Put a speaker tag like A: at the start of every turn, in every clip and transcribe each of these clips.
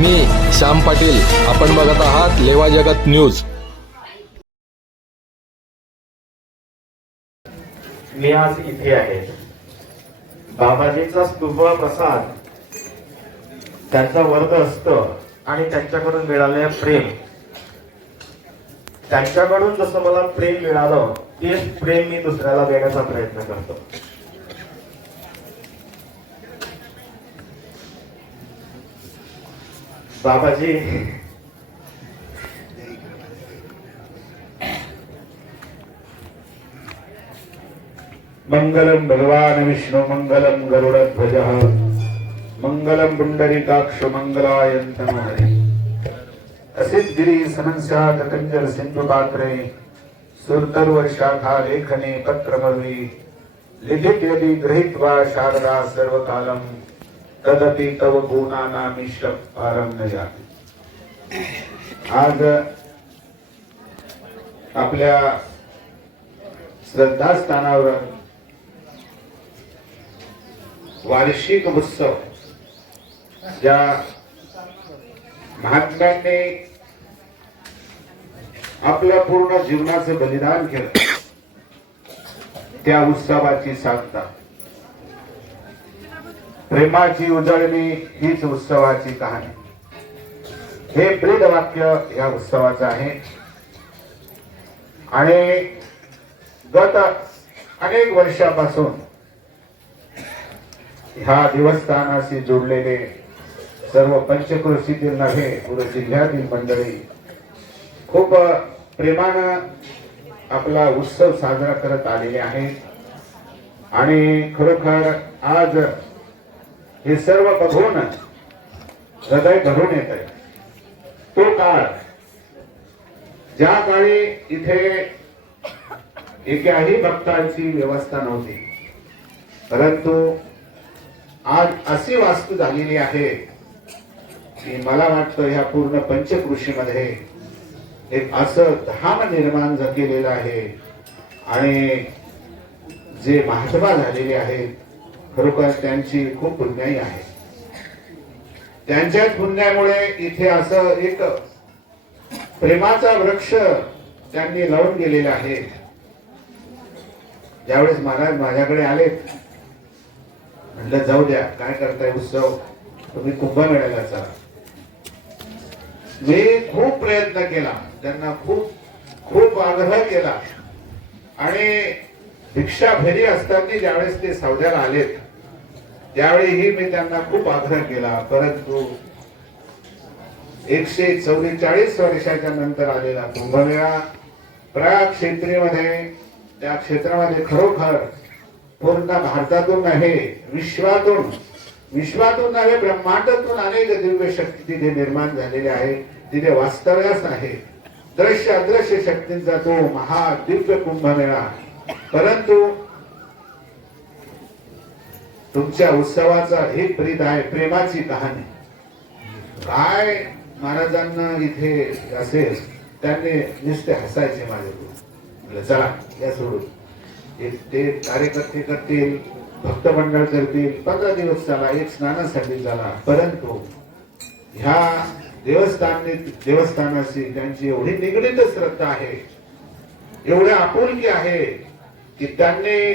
A: मी श्याम पाटील. आपण बघत आहात लेवा जगत न्यूज.
B: मी आज इथे आहे. बाबाजीचा स्तुभ प्रसाद त्यांचा वर्ग असतो आणि त्यांच्याकडून मिळालेलं प्रेम. त्यांच्याकडून जसं मला प्रेम मिळालं तेच प्रेम मी दुसऱ्याला देण्याचा प्रयत्न करतो. बाबाजी. मंगलम भगवान विष्णु मङ्गलं गरुडध्वजः मंगलम पुण्डरीकाक्ष मङ्गलायन्तं हरे असिद्धिरी समस्यात कंजर सिन्धुपात्रे सुरतर्वशाखा लेखने पत्रमवी लिखित यदि गृहीत्वा शारदा सर्वकालं तदपि तव गुणानामीश पारं न जाते आज आपल्या श्रद्धास्थानावर वार्षिक उत्सव ज्या महात्म्यांनी आपल्या पूर्ण जीवनाचं बलिदान केलं त्या उत्सवाची सांगता प्रेमाची उजळणी हीच उत्सवाची कहाणी. हे ब्रीद वाक्य या उत्सवाचं आहे. आणि गत अनेक वर्षापासून ह्या देवस्थानाशी जोडलेले सर्व पंचक्रोशीतील नव्हे पुढे जिल्ह्यातील मंडळी खूप प्रेमानं आपला उत्सव साजरा करत आलेले आहेत. आणि खरोखर आज हे सर्व बघून हृदय भरून येत आहे. तो काळ ज्या काळी इथे एकाही भक्तांची व्यवस्था नव्हती परंतु आज अशी वास्तू झालेली आहे की मला वाटतं ह्या पूर्ण पंचकृषीमध्ये एक असं धाम निर्माण केलेलं आहे. आणि जे महात्मा झालेले आहेत खरोखर त्यांची खूप पुण्याई आहे त्यांच्याच पुण्यामुळे इथे असं एक प्रेमाचा वृक्ष त्यांनी लावून गेलेला आहे. ज्यावेळेस महाराज माझ्याकडे आले म्हटलं जाऊ द्या काय करताय उत्सव? तुम्ही कुंभमेळ्याला जा. मी खूप प्रयत्न केला. त्यांना खूप खूप आग्रह केला. आणि भिक्षा फेरी असताना ज्यावेळेस ते सावद्याला आलेत त्यावेळीही मी त्यांना खूप आग्रह केला परंतु एकशे चौवेचाळीस वर्षाच्या नंतर आलेला कुंभमेळा प्रयाग क्षेत्रेमध्ये त्या क्षेत्रामध्ये खरोखर पूर्ण भारतातून नव्हे विश्वातून विश्वातून नव्हे ब्रह्मांडातून अनेक दिव्य शक्ती तिथे निर्माण झालेली आहे तिथे वास्तव्यास आहे. दृश्य अदृश्य शक्तींचा तो महादिव्य कुंभमेळा. परंतु तुमच्या उत्सवाचा ही प्रीत आहे प्रेमाची कहाणी. काय महाराजांना इथे असेल त्यांनी नुसते हसायचे माझे चला या सोडून. ते- कार्यकर्ते करतील भक्त मंडळ करतील पंधरा दिवस झाला एक स्नानासाठी झाला परंतु ह्या देवस्थान देवस्थानाशी त्यांची एवढी निगडीत श्रद्धा आहे एवढ्या आपुलकी आहे की त्यांनी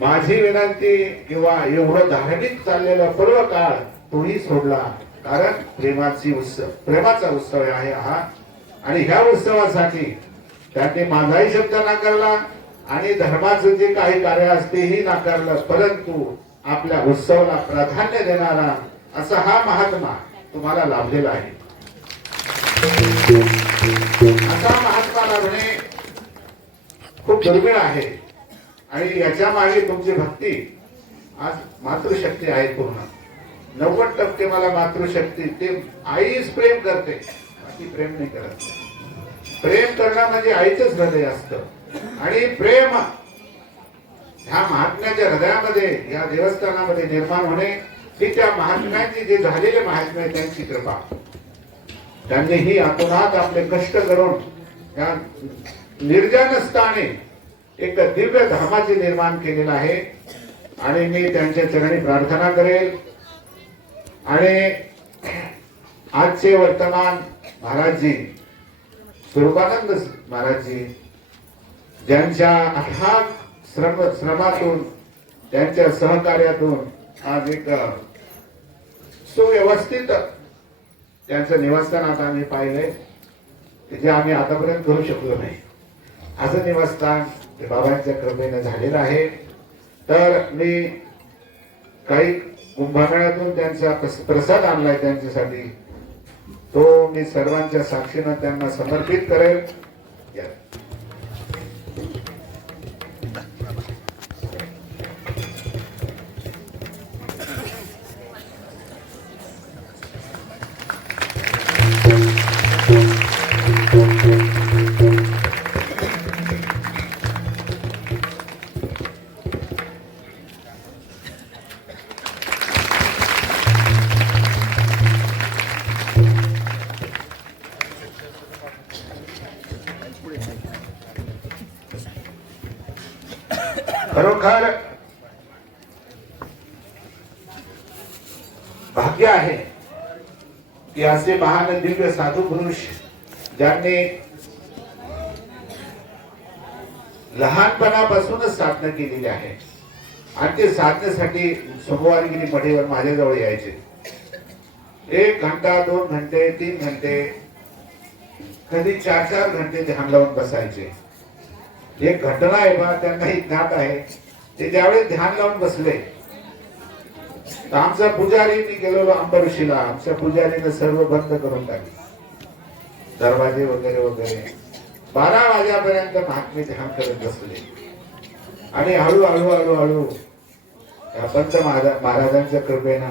B: माझी विनंती किंवा एवढं धार्मिक चाललेला सर्व काळ तोही सोडला. कारण प्रेमाची उत्सव प्रेमाचा उत्सव आहे हा. आणि ह्या उत्सवासाठी त्यांनी माझाही शब्द नाकारला आणि धर्माचं जे काही कार्य असते ही नाकारलं. परंतु आपल्या उत्सवाला प्राधान्य देणारा असा हा महात्मा तुम्हाला लाभलेला आहे. असा महात्मा लाभणे खूप दुर्मिळ आहे. आणि याच्या मागे तुमची भक्ती आज मातृशक्ती आहे पूर्ण. नव्वद टक्के मला मातृशक्ती ते आईच प्रेम करते बाकी प्रेम नाही करत. प्रेम करणं म्हणजे आईचंच हृदय असतं. आणि प्रेम ह्या महात्म्याच्या हृदयामध्ये या देवस्थानामध्ये निर्माण होणे ही त्या महात्म्यांची जे झालेले महात्मे आहेत त्यांची कृपा. त्यांनी ही आतोनात आपले कष्ट करून या निर्जन स्थानी एक दिव्य धर्माचे निर्माण केलेलं आहे. आणि मी त्यांच्या चरणी प्रार्थना करेल. आणि आजचे वर्तमान महाराजजी स्वरूपानंद महाराजजी ज्यांच्या अथाग श्रम श्रमातून त्यांच्या सहकार्यातून आज एक सुव्यवस्थित त्यांचं निवासस्थान आता आम्ही पाहिलंय. जे आम्ही आतापर्यंत करू शकलो नाही. असं निवासस्थान ते बाबांच्या कृपेनं झालेलं आहे. तर मी काही कुंभमेळ्यातून त्यांचा प्रसाद आणलाय त्यांच्यासाठी. तो मी सर्वांच्या साक्षीनं त्यांना समर्पित करेल. खरोखर भाग्य आहे की असे महान दिव्य साधू पुरुष ज्यांनी लहानपणापासूनच साधना केलेली आहे. आणि ते साधनेसाठी सोमवारगिरी मठेवर माझ्याजवळ यायचे. एक घंटा दोन घंटे तीन घंटे कधी चार चार घंटे ध्यान लावून बसायचे. एक घटना आहे बा त्यांना ही ज्ञात आहे. ते ज्यावेळेस ध्यान लावून बसले तर आमचा पुजारी मी गेलेलो अंबरशीला आमच्या पुजारीनं सर्व बंद करून टाकले. दरवाजे वगैरे वगैरे. बारा वाजेपर्यंत महात्मे ध्यान करत बसले. आणि हळू हळू हळू हळू या महाराजांच्या कृपेनं